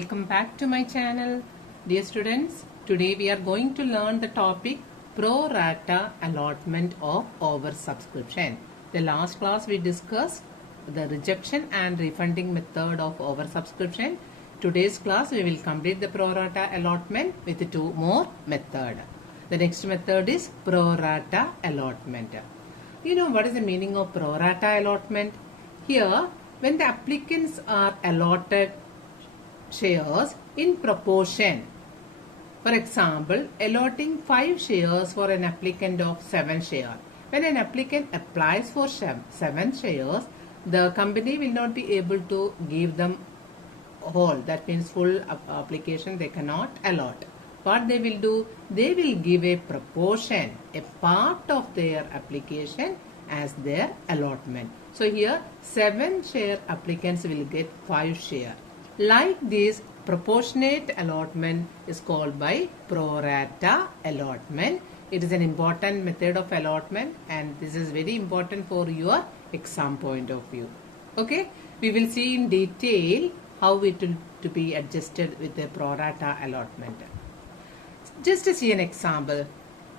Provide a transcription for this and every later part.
welcome back to my channel. Dear students, today we are going to learn the topic pro rata allotment of oversubscription. The last class we discussed the rejection and refunding method of oversubscription. Today's class we will complete the pro rata allotment with two more methods. The next method is pro rata allotment. You know what is the meaning of pro rata allotment? Here, when the applicants are allotted shares in proportion. For example, allotting 5 shares for an applicant of 7 shares. When an applicant applies for 7 shares, the company will not be able to give them whole. That means full application they cannot allot. What they will do? They will give a proportion, a part of their application as their allotment. So here 7 share applicants will get 5 share. Like this, proportionate allotment is called by pro rata allotment. It is an important method of allotment and this is very important for your exam point of view. Okay, we will see in detail how it will to be adjusted with the pro rata allotment. Just to see an example,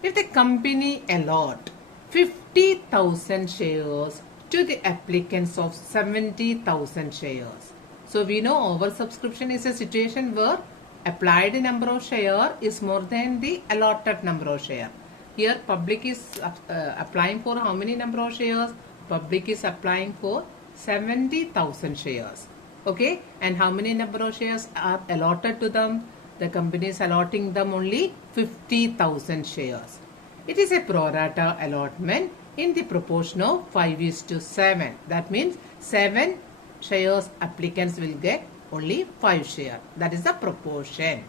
if the company allot 50,000 shares to the applicants of 70,000 shares. So we know oversubscription is a situation where applied number of share is more than the allotted number of share. Here public is applying for how many number of shares? Public is applying for 70,000 shares. Okay, and how many number of shares are allotted to them? The company is allotting them only 50,000 shares. It is a pro rata allotment in the proportion of 5:7. That means 7 shares applicants will get only 5 shares. That is the proportion.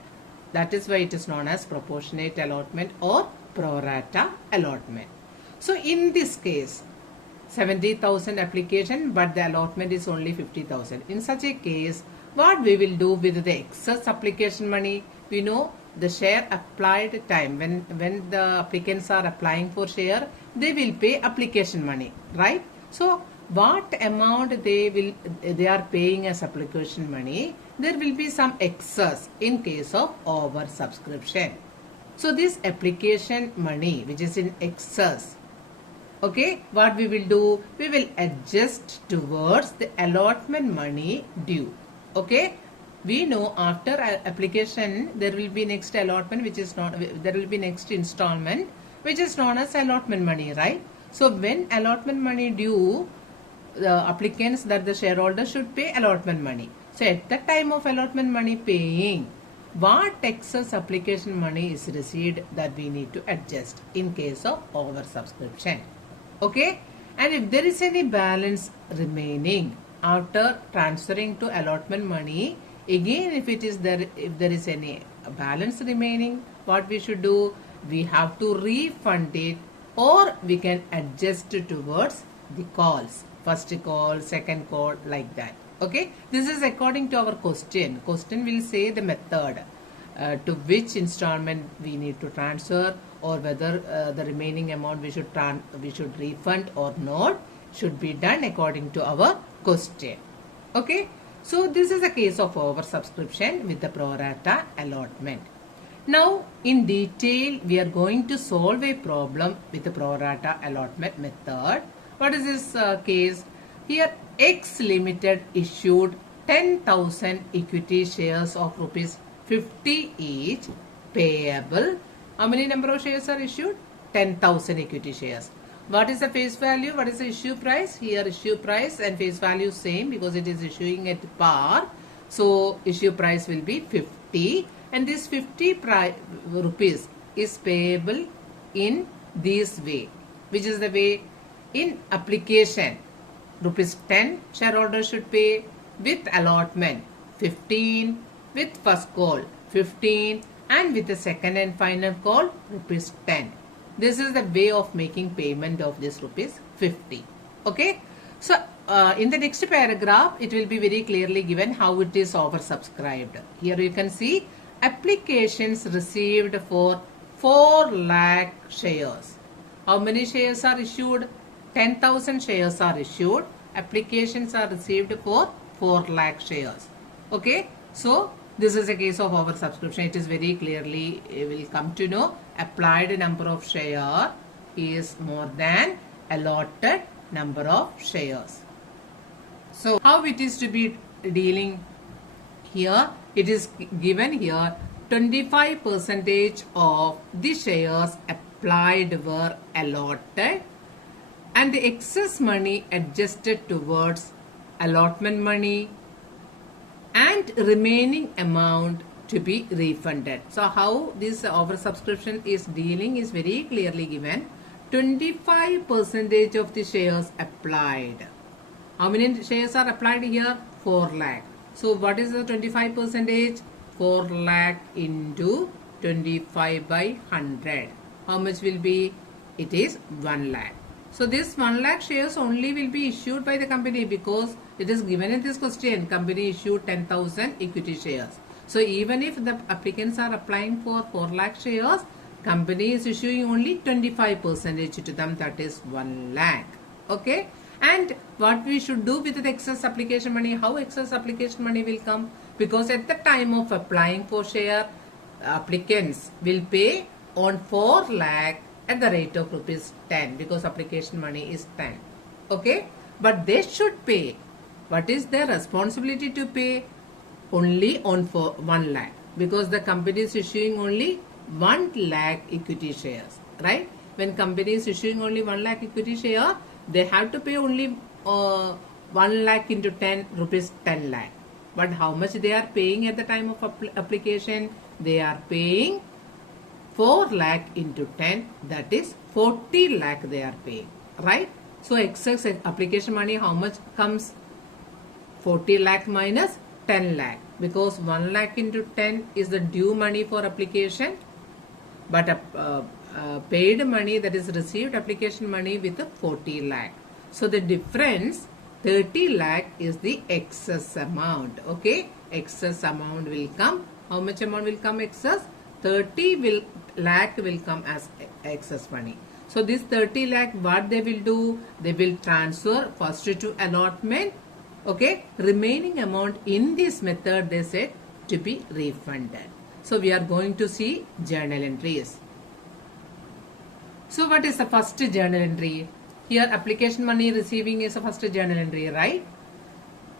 That is why it is known as proportionate allotment or pro rata allotment. So in this case, 70,000 application but the allotment is only 50,000. In such a case, what we will do with the excess application money? We know the share applied time. When the applicants are applying for share, they will pay application money, right? So what amount they are paying as application money, there will be some excess in case of oversubscription. So this application money which is in excess, okay, what we will do? We will adjust towards the allotment money due. Okay, we know after application there will be next allotment which is not, there will be next installment which is known as allotment money, right? So when allotment money due, the applicants that the shareholder should pay allotment money. So at the time of allotment money paying, what excess application money is received, that we need to adjust in case of oversubscription. Okay, and if there is any balance remaining after transferring to allotment money, again if there is any balance remaining, what we should do? We have to refund it, or we can adjust towards the calls. First call, second call, like that. Okay, this is according to our question. Question will say the method to which installment we need to transfer, or whether the remaining amount we should refund or not, should be done according to our question. Okay, so this is a case of oversubscription with the pro rata allotment. Now in detail we are going to solve a problem with the pro rata allotment method. What is this case? Here X Limited issued 10,000 equity shares of rupees 50 each, payable. How many number of shares are issued? 10,000 equity shares. What is the face value? What is the issue price? Here issue price and face value same because it is issuing at par. So issue price will be 50 and this 50 rupees is payable in this way. Which is the way? In application, rupees 10 shareholder should pay, with allotment 15, with first call 15 and with the second and final call rupees 10. This is the way of making payment of this rupees 50. Okay. So in the next paragraph it will be very clearly given how it is oversubscribed. Here you can see applications received for 4 lakh shares. How many shares are issued? 10,000 shares are issued. Applications are received for 4 lakh shares. Okay. So This is a case of oversubscription. It is very clearly, will come to know, applied number of share is more than allotted number of shares. So how it is to be dealing here? It is given here 25% of the shares applied were allotted and the excess money adjusted towards allotment money and remaining amount to be refunded. So how this oversubscription is dealing is very clearly given. 25% of the shares applied. How many shares are applied here? 4 lakh. So what is the 25%? 4 lakh into 25 by 100. How much will be? It is 1 lakh. So this 1 lakh shares only will be issued by the company because it is given in this question. Company issued 10,000 equity shares. So even if the applicants are applying for 4 lakh shares, company is issuing only 25% to them, that is 1 lakh. Okay. And what we should do with the excess application money? How excess application money will come? Because at the time of applying for share, applicants will pay on 4 lakh at the rate of rupees 10 because application money is 10. Okay. But they should pay. What is their responsibility to pay? Only on 1 lakh because the company is issuing only 1 lakh equity shares. Right? When company is issuing only 1 lakh equity share, they have to pay only 1 lakh into 10 rupees 10 lakh. But how much they are paying at the time of application? They are paying 4 lakh into 10, that is 40 lakh they are paying. Right? So excess application money how much comes? 40 lakh minus 10 lakh because 1 lakh into 10 is the due money for application, but paid money, that is received application money with 40 lakh. So the difference 30 lakh is the excess amount. Okay, excess amount will come. How much amount will come excess? 30 lakh will come as excess money. So this 30 lakh, what they will do? They will transfer first to allotment. Okay, remaining amount in this method they said to be refunded. So we are going to see journal entries. So what is the first journal entry? Here application money receiving is the first journal entry, right?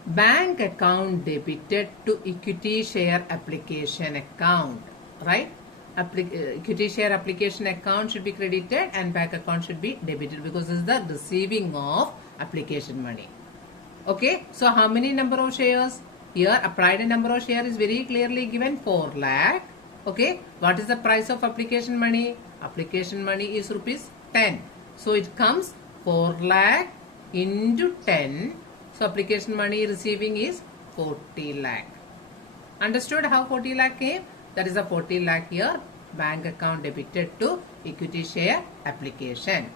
Bank account debited to equity share application account, right? Equity share application account should be credited and bank account should be debited because this is the receiving of application money. Okay, so how many number of shares? Here applied number of share is very clearly given 4 lakh. Okay, what is the price of application money? Application money is rupees 10. So it comes 4 lakh into 10. So application money receiving is 40 lakh. Understood how 40 lakh came? That is the 40 lakh here. Bank account debited to equity share application.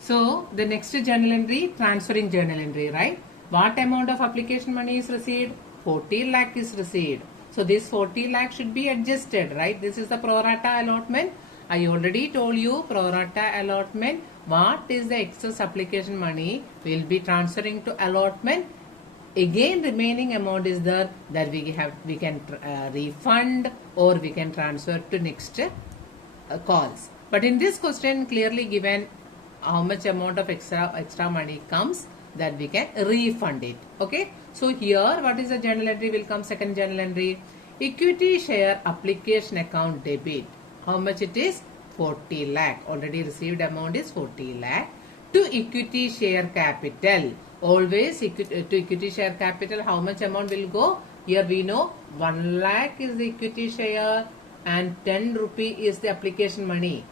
So the next journal entry, transferring journal entry, right? What amount of application money is received? 40 lakh is received. So this 40 lakh should be adjusted, right? This is the pro-rata allotment. I already told you pro-rata allotment. What is the excess application money will be transferring to allotment. Again remaining amount is there that we can refund or we can transfer to next calls. But in this question clearly given how much amount of extra money comes that we can refund it. Okay. So here what is the journal entry will come? Second journal entry. Equity share application account debit. How much it is? 40 lakh. Already received amount is 40 lakh. To equity share capital. Always to equity share capital how much amount will go? Here we know 1 lakh is the equity share and 10 rupee is the application money.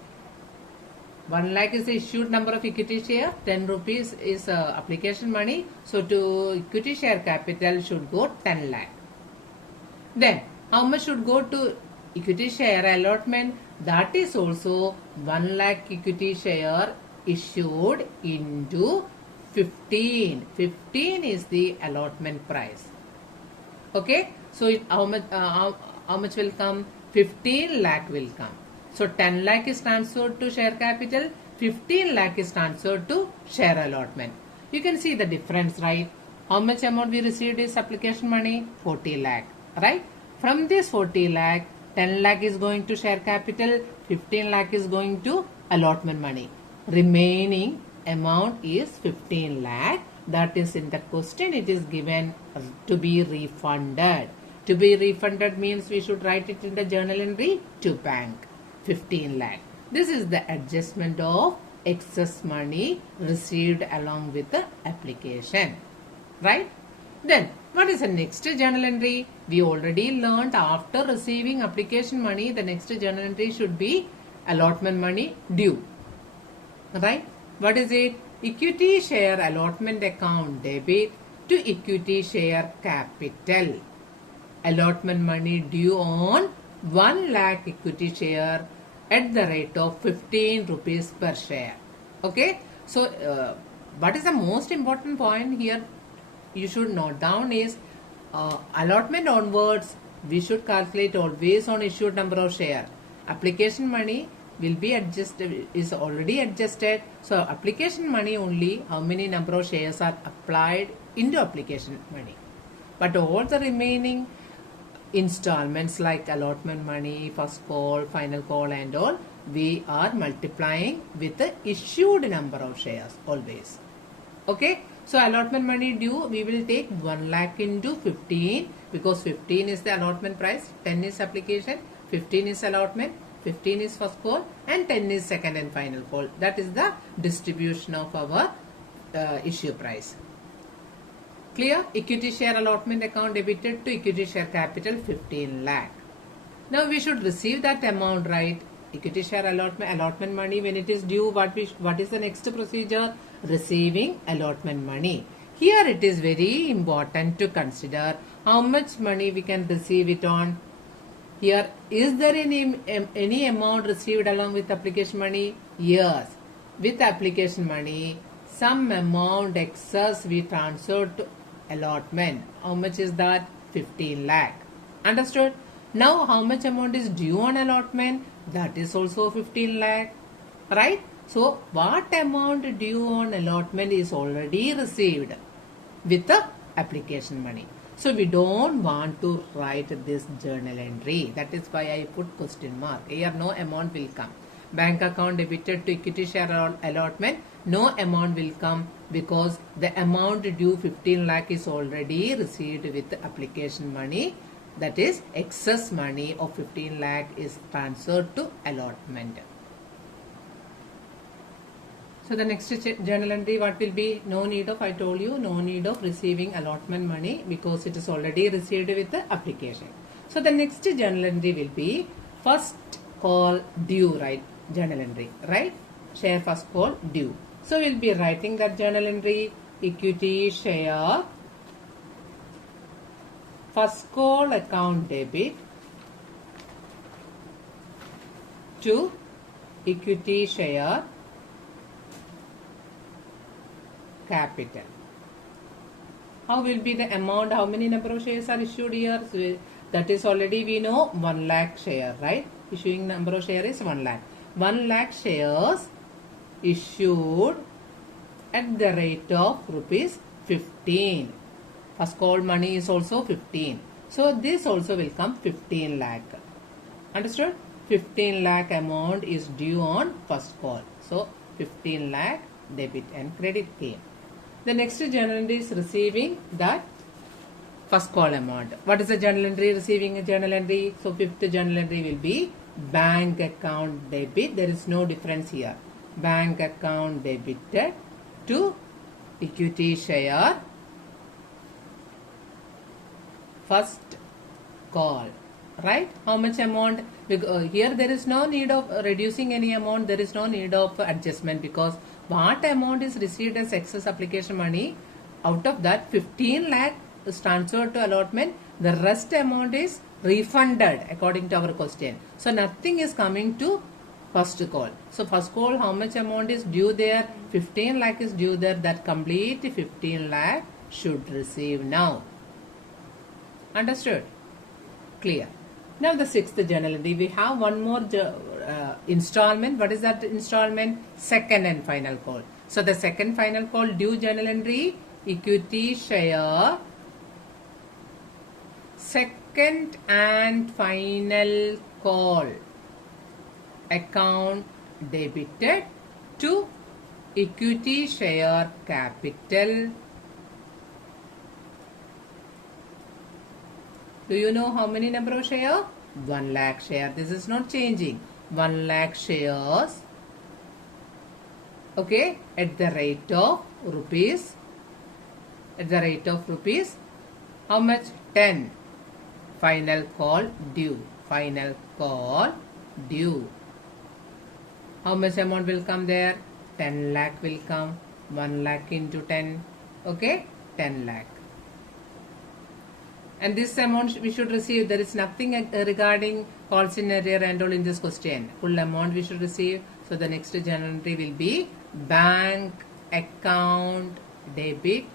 1 lakh is the issued number of equity share, 10 rupees is application money. So to equity share capital should go 10 lakh. Then how much should go to equity share allotment? That is also 1 lakh equity share issued into 15. 15 is the allotment price. Okay. So how much will come? 15 lakh will come. So 10 lakh is transferred to share capital, 15 lakh is transferred to share allotment. You can see the difference, right? How much amount we received is application money? 40 lakh, right? From this 40 lakh, 10 lakh is going to share capital, 15 lakh is going to allotment money. Remaining amount is 15 lakh. That is in the question it is given to be refunded. To be refunded means we should write it in the journal entry to bank. 15 lakh. This is the adjustment of excess money received along with the application. Right? Then what is the next journal entry? We already learned after receiving application money, the next journal entry should be allotment money due. Right? What is it? Equity share allotment account debit to equity share capital. Allotment money due on 1 lakh equity share at the rate of 15 rupees per share. Okay. So, what is the most important point here you should note down is allotment onwards we should calculate always on issued number of share. Application money will be adjusted, is already adjusted. So application money only how many number of shares are applied into application money. But all the remaining installments like allotment money, first call, final call and all, we are multiplying with the issued number of shares always. Okay. So allotment money due, we will take 1 lakh into 15 because 15 is the allotment price, 10 is application, 15 is allotment, 15 is first call and 10 is second and final call. That is the distribution of our issue price. Clear? Equity share allotment account debited to equity share capital 15 lakh. Now we should receive that amount, right? Equity share allotment money when it is due, what is the next procedure? Receiving allotment money. Here it is very important to consider how much money we can receive it on. Here, is there any amount received along with application money? Yes. With application money, some amount excess we transferred to allotment. How much is that? 15 lakh. Understood? Now, how much amount is due on allotment? That is also 15 lakh. Right? So, what amount due on allotment is already received with the application money? So, we don't want to write this journal entry. That is why I put question mark. Here no amount will come. Bank account debited to equity share allotment, no amount will come because the amount due 15 lakh is already received with the application money. That is excess money of 15 lakh is transferred to allotment. So the next journal entry what will be? No need of, I told you, no need of receiving allotment money because it is already received with the application. So the next journal entry will be first call due, right? Journal entry, right? Share first call due. So we'll be writing that journal entry equity share first call account debit to equity share capital. How will be the amount? How many number of shares are issued here? So that is already we know 1 lakh share, right? Issuing number of share is 1 lakh. 1 lakh shares issued at the rate of rupees 15. First call money is also 15. So this also will come 15 lakh. Understood? 15 lakh amount is due on first call. So 15 lakh debit and credit came. The next journal entry is receiving that first call amount. What is the journal entry? Receiving a journal entry. So fifth journal entry will be bank account debit. There is no difference here. Bank account debited to equity share first call. Right? How much amount? Here there is no need of reducing any amount. There is no need of adjustment because what amount is received as excess application money, out of that 15 lakh is transferred to allotment. The rest amount is refunded according to our question. So nothing is coming to first call. So first call, how much amount is due there? 15 lakh is due there. That complete 15 lakh should receive now. Understood? Clear. Now the sixth journal entry. We have one more installment. What is that installment? Second and final call. So the second final call due journal entry equity share second and final call account debited to equity share capital. Do you know how many number of share? 1 lakh share. This is not changing. 1 lakh shares. Okay, at the rate of rupees. At the rate of rupees. How much? 10. Final call due. Final call due. How much amount will come there? 10 lakh will come. 1 lakh into 10. Okay, 10 lakh. And this amount we should receive. There is nothing regarding calls in arrear and all in this question. Full amount we should receive. So the next journal entry will be bank account debit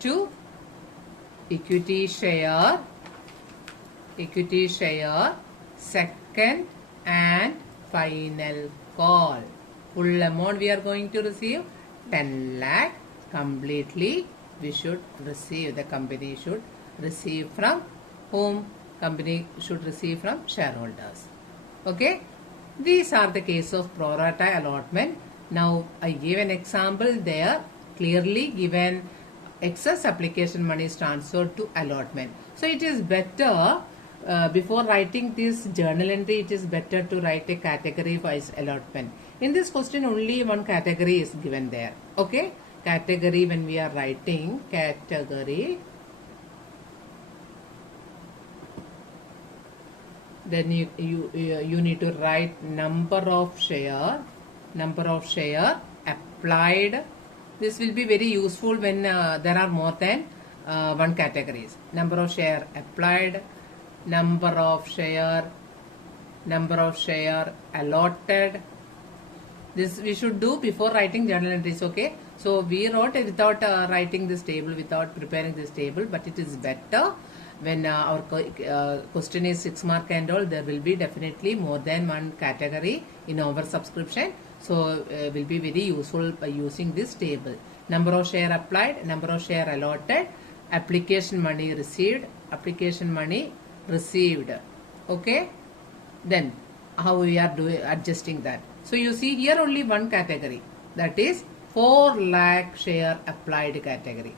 to equity share second and final call. Full amount we are going to receive 10 lakh completely we should receive. The company should receive from whom? Company should receive from shareholders. Okay. These are the case of pro rata allotment. Now I gave an example there, clearly given excess application money is transferred to allotment. So it is better before writing this journal entry, it is better to write a category wise allotment. In this question only one category is given there. Okay, category, when we are writing category, then you need to write number of share applied. This will be very useful when there are more than one categories. Number of share applied, number of share allotted. This we should do before writing journal entries. Okay, so we wrote it without writing this table, without preparing this table, but it is better when our question is 6 mark and all, there will be definitely more than one category in over subscription. So will be very useful by using this table. Number of share applied, number of share allotted, application money received. Okay, then how we are doing adjusting that. So you see here only one category, that is 4 lakh share applied category.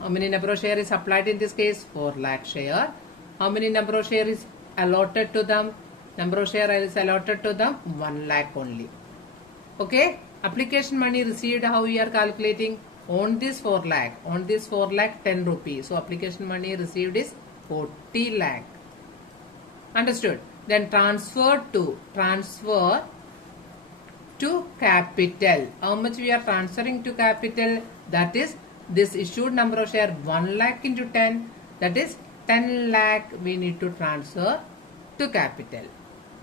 How many number of share is applied in this case? 4 lakh share. How many number of share is allotted to them? Number of share is allotted to them 1 lakh only. Okay, application money received, how we are calculating? On this 4 lakh, 10 rupees. So application money received is 40 lakh. Understood? Then transfer to capital. How much we are transferring to capital? That is this issued number of share 1 lakh into 10. That is 10 lakh we need to transfer to capital.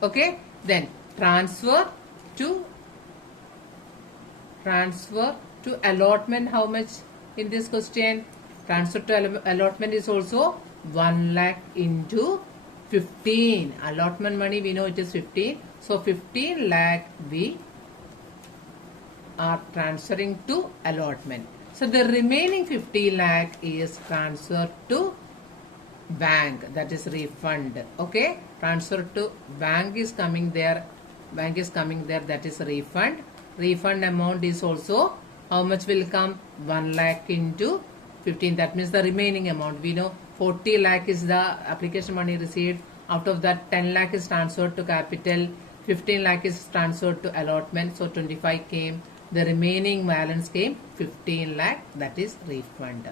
Okay. Then transfer to allotment. How much in this question? Transfer to allotment is also 1 lakh into 15. Allotment money we know it is 15. So 15 lakh we are transferring to allotment. So the remaining 50 lakh is transferred to bank, that is refund. Okay, transfer to bank is coming there. That is refund. Refund amount is also how much will come? 1 lakh into 15. That means the remaining amount. We know 40 lakh is the application money received. Out of that 10 lakh is transferred to capital. 15 lakh is transferred to allotment. So 25 came. The remaining balance came 15 lakh, that is refund.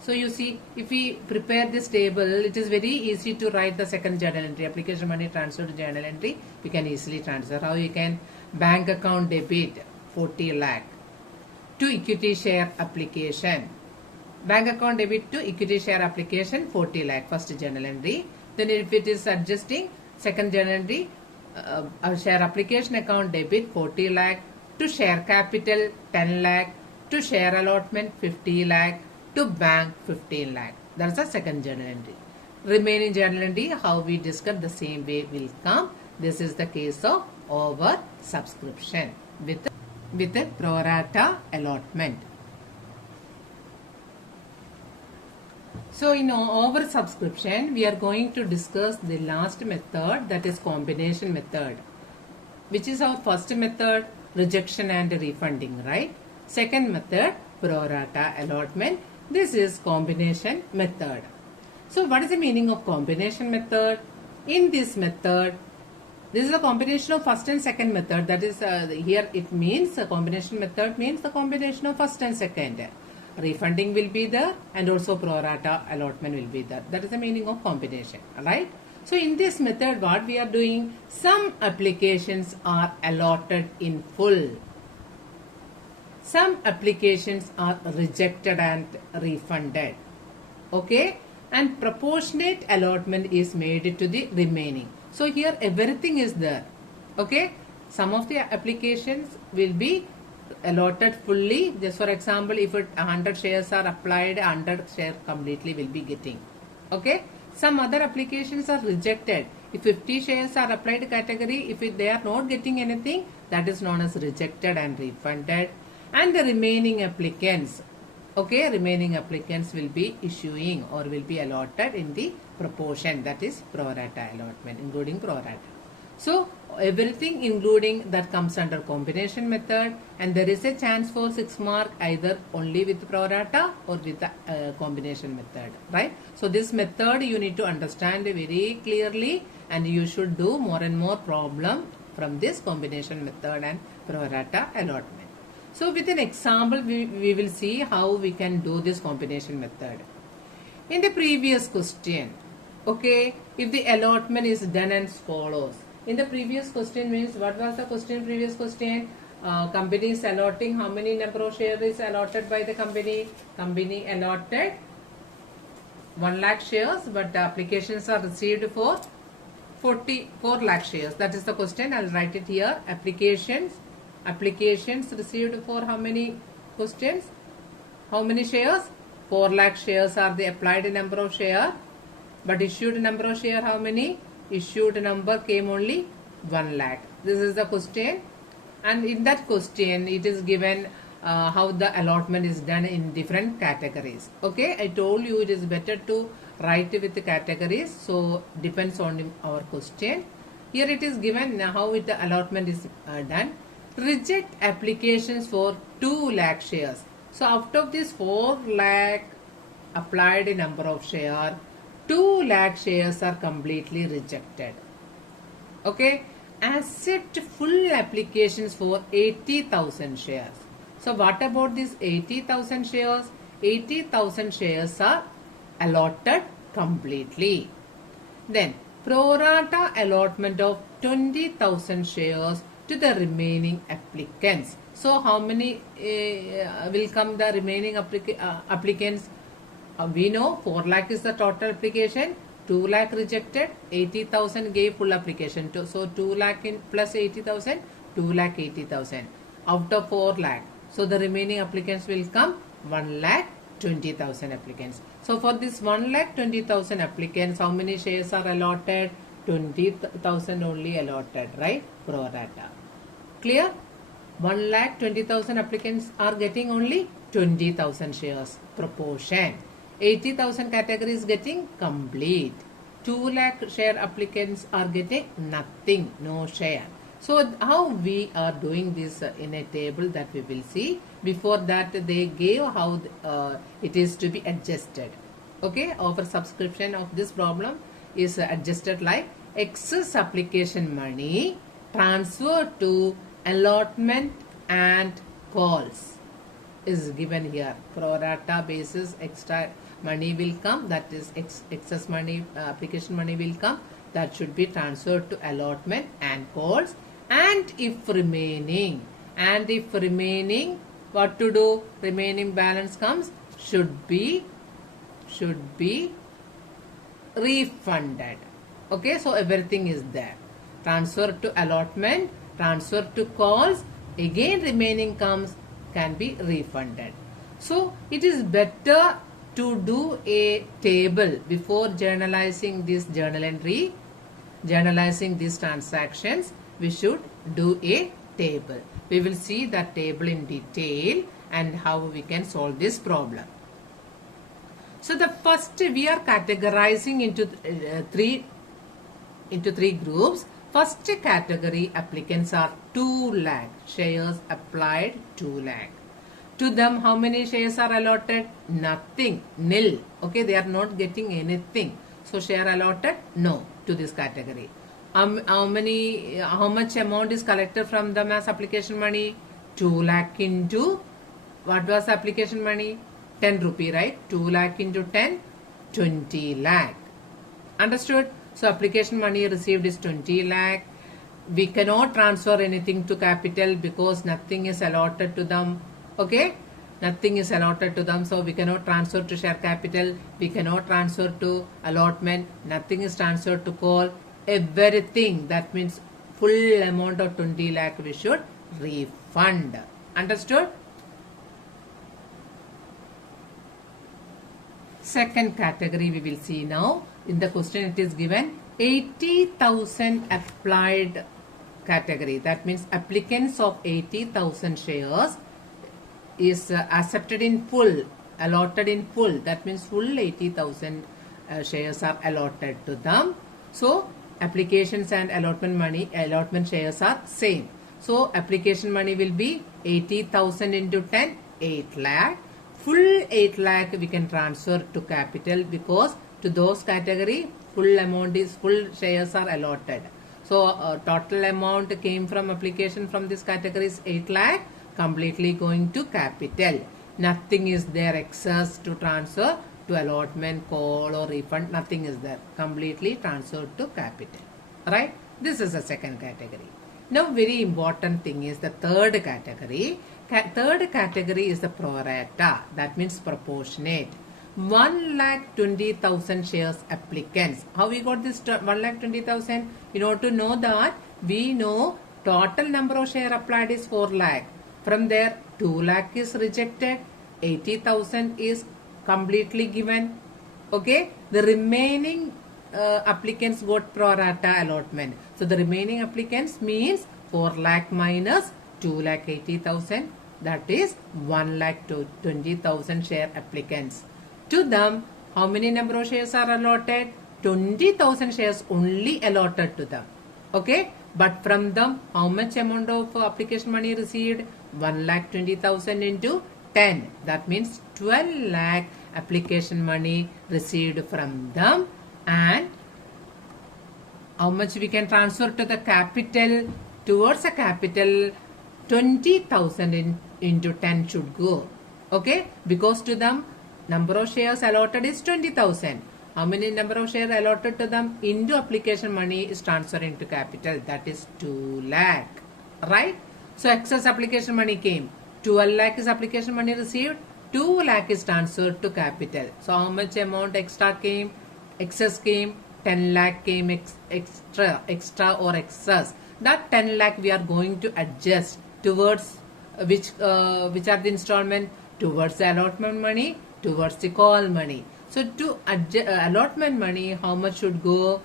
So you see, if we prepare this table, it is very easy to write the second journal entry. Application money transfer to journal entry, we can easily transfer. How you can? Bank account debit 40 lakh to equity share application. Bank account debit to equity share application 40 lakh, first journal entry. Then if it is adjusting, second journal entry, share application account debit 40 lakh, to share capital 10 lakh, to share allotment 50 lakh, to bank 15 lakh. That's the second journal entry. Remaining journal entry, how we discussed, the same way will come. This is the case of over subscription with a pro rata allotment. So in oversubscription, we are going to discuss the last method, that is combination method. Which is our first method? Rejection and refunding, right? Second method, pro-rata allotment. This is combination method. So what is the meaning of combination method? In this method, this is a combination of first and second method. That is here it means a combination method means the combination of first and second. Refunding will be there and also pro-rata allotment will be there. That is the meaning of combination, right? So in this method, what we are doing, some applications are allotted in full. Some applications are rejected and refunded. Okay? And proportionate allotment is made to the remaining. So here everything is there. Okay? Some of the applications will be allotted fully. Just for example, if 100 shares are applied, 100 shares completely will be getting. Okay? Some other applications are rejected. If 50 shares are applied category, if they are not getting anything, that is known as rejected and refunded. And the remaining applicants, okay, remaining applicants will be issuing or will be allotted in the proportion, that is pro-rata allotment, including pro-rata. So everything including that comes under combination method, and there is a chance for 6 mark either only with pro-rata or with the combination method, right? So this method you need to understand very clearly, and you should do more and more problem from this combination method and pro-rata allotment. So with an example we will see how we can do this combination method. In the previous question, okay, if the allotment is done as follows. In the previous question means, what was the question? Previous question, company is allotting how many number of shares is allotted by the company? Company allotted 1 lakh shares, but the applications are received for 44 lakh shares. That is the question. I'll write it here. Applications received for how many questions? How many shares? 4 lakh shares are the applied number of share, but issued number of share how many? Issued number came only 1 lakh. This is the question, and in that question it is given how the allotment is done in different categories. Okay, I told you it is better to write with the categories, so depends on our question. Here it is given how the allotment is done. Reject applications for 2 lakh shares. So out of this 4 lakh applied number of share, 2 lakh shares are completely rejected. Okay, accept full applications for 80,000 shares. So what about this 80,000 shares? 80,000 shares are allotted completely. Then pro-rata allotment of 20,000 shares to the remaining applicants. So how many will come the remaining applicants? We know 4 lakh is the total application, 2 lakh rejected, 80,000 gave full application. So 2 lakh in plus 80,000, 2 lakh 80,000 out of 4 lakh. So the remaining applicants will come 1 lakh 20,000 applicants. So for this 1 lakh 20,000 applicants, how many shares are allotted? 20,000 only allotted, right? Pro rata. Clear? 1 lakh 20,000 applicants are getting only 20,000 shares. Proportion. 80,000 categories getting complete. 2 lakh share applicants are getting nothing, no share. So how we are doing this in a table that we will see. Before that they gave how it is to be adjusted. Okay, over subscription of this problem is adjusted like excess application money transferred to allotment and calls is given here. Pro rata basis extra money will come, that is excess money, application money will come, that should be transferred to allotment and calls. And if remaining, what to do? Remaining balance comes, should be refunded. Okay, so everything is there. Transfer to allotment, transfer to calls, again remaining comes, can be refunded. So it is better to do a table before journalizing this journal entry, journalizing these transactions. We should do a table. We will see that table in detail and how we can solve this problem. So the first we are categorizing into three groups. First category applicants are 2 lakh shares applied 2 lakh. To them, how many shares are allotted? Nothing, nil. Okay, they are not getting anything. So share allotted? No, to this category. How much amount is collected from them as application money? 2 lakh into, what was application money? 10 rupee, right? 2 lakh into 10, 20 lakh. Understood? So application money received is 20 lakh. We cannot transfer anything to capital because nothing is allotted to them. Okay, nothing is allotted to them, so we cannot transfer to share capital, we cannot transfer to allotment, nothing is transferred to call. Everything, that means full amount of 20 lakh we should refund. Understood? Second category we will see now. In the question it is given 80,000 applied category, that means applicants of 80,000 shares is accepted in full, allotted in full, that means full 80,000 shares are allotted to them. So applications and allotment shares are same. So application money will be 80,000 into 10, 8 lakh. Full 8 lakh we can transfer to capital because to those category full amount is, full shares are allotted. So total amount came from application from this category is 8 lakh. Completely going to capital. Nothing is there excess to transfer to allotment, call or refund. Nothing is there. Completely transferred to capital. Right? This is the second category. Now very important thing is the third category. Third category is the pro-rata. That means proportionate. 1,20,000 shares applicants. How we got this 1,20,000? In order to know that, we know total number of share applied is 4 lakh. From there, 2 lakh is rejected, 80,000 is completely given. Okay, the remaining applicants got pro rata allotment. So the remaining applicants means 4 lakh minus 2 lakh 80,000, that is 1 lakh 20,000 share applicants. To them, how many number of shares are allotted? 20,000 shares only allotted to them. Okay, but from them, how much amount of application money received? 1,20,000 into 10. That means 12 lakh application money received from them. And how much we can transfer to the capital? Towards the capital, 20,000 into 10 should go. Okay, because to them, number of shares allotted is 20,000. How many number of shares allotted to them into application money is transferred into capital, that is 2 lakh. Right? So excess application money came. 12 lakh is application money received. 2 lakh is transferred to capital. So how much amount extra came? Excess came. 10 lakh came extra or excess. That 10 lakh we are going to adjust towards which are the installment? Towards the allotment money, towards the call money. So to allotment money, how much should go?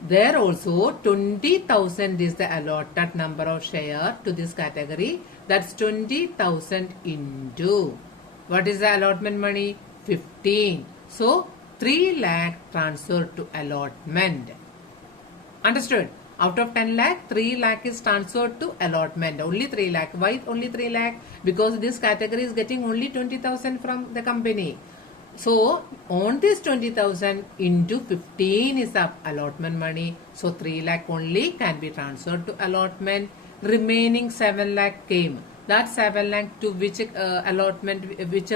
There also 20,000 is the allotted number of share to this category. That's 20,000 into, what is the allotment money? 15. So 3 lakh transferred to allotment. Understood? Out of 10 lakh, 3 lakh is transferred to allotment. Only 3 lakh. Why only 3 lakh? Because this category is getting only 20,000 from the company. So on this 20,000 into 15 is the allotment money. So 3 lakh only can be transferred to allotment. Remaining 7 lakh came. That 7 lakh to which allotment, which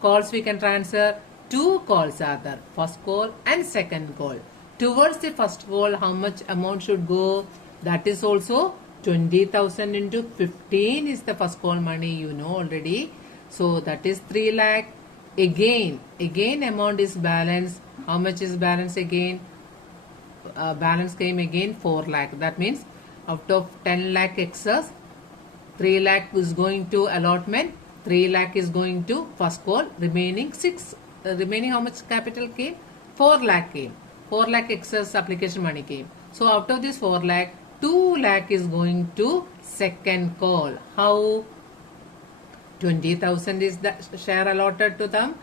calls we can transfer? 2 calls are there. First call and second call. Towards the first call, how much amount should go? That is also 20,000 into 15 is the first call money, you know already. So that is 3 lakh. Again amount is balance. How much is balance again? Balance came again 4 lakh. That means out of 10 lakh excess, 3 lakh is going to allotment, 3 lakh is going to first call, remaining how much capital came? 4 lakh came. 4 lakh excess application money came. So out of this 4 lakh, 2 lakh is going to second call. How? 20,000 is the share allotted to them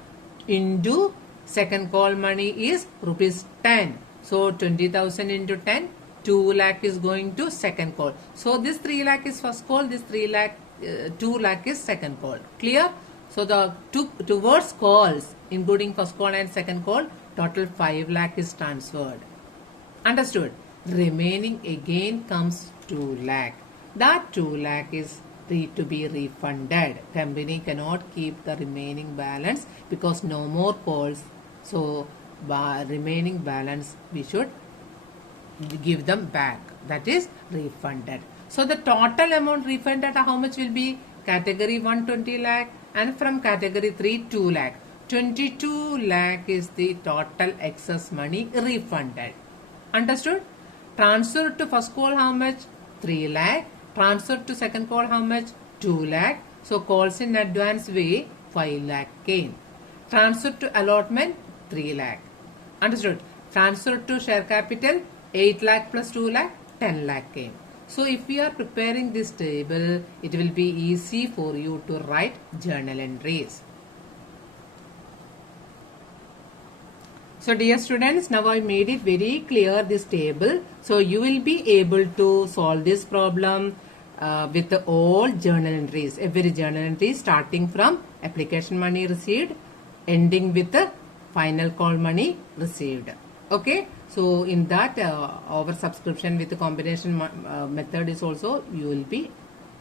into Second call money is rupees 10. So 20,000 into 10, 2 lakh is going to second call. So this 3 lakh is first call, this 2 lakh is second call. Clear? So the towards calls, including first call and second call, total 5 lakh is transferred. Understood? Remaining again comes 2 lakh. That 2 lakh is to be refunded. Company cannot keep the remaining balance because no more calls. So remaining balance we should give them back. That is refunded. So the total amount refunded, how much will be? Category 1 20 lakh and from category 3 2 lakh. 22 lakh is the total excess money refunded. Understood? Transfer to first call how much? 3 lakh. Transfer to second call how much? 2 lakh. So calls in advance way 5 lakh came. Transfer to allotment 3 lakh. Understood? Transfer to share capital 8 lakh plus 2 lakh 10 lakh came. So if we are preparing this table, it will be easy for you to write journal entries. So dear students, now I made it very clear this table. So you will be able to solve this problem with all journal entries. Every journal entry starting from application money received, ending with the final call money received. Okay. So in that over subscription with the combination method is also you will be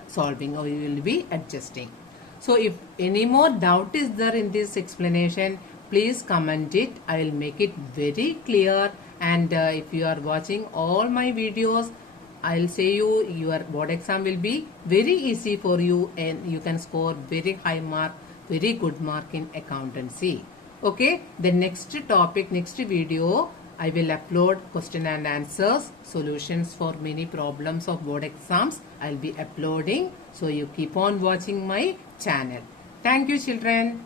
solving or you will be adjusting. So if any more doubt is there in this explanation, please comment it. I will make it very clear. And if you are watching all my videos, I will say you your board exam will be very easy for you and you can score very high mark, very good mark in accountancy. Okay, the next topic, next video, I will upload question and answers, solutions for many problems of board exams. I will be uploading. So you keep on watching my channel. Thank you, children.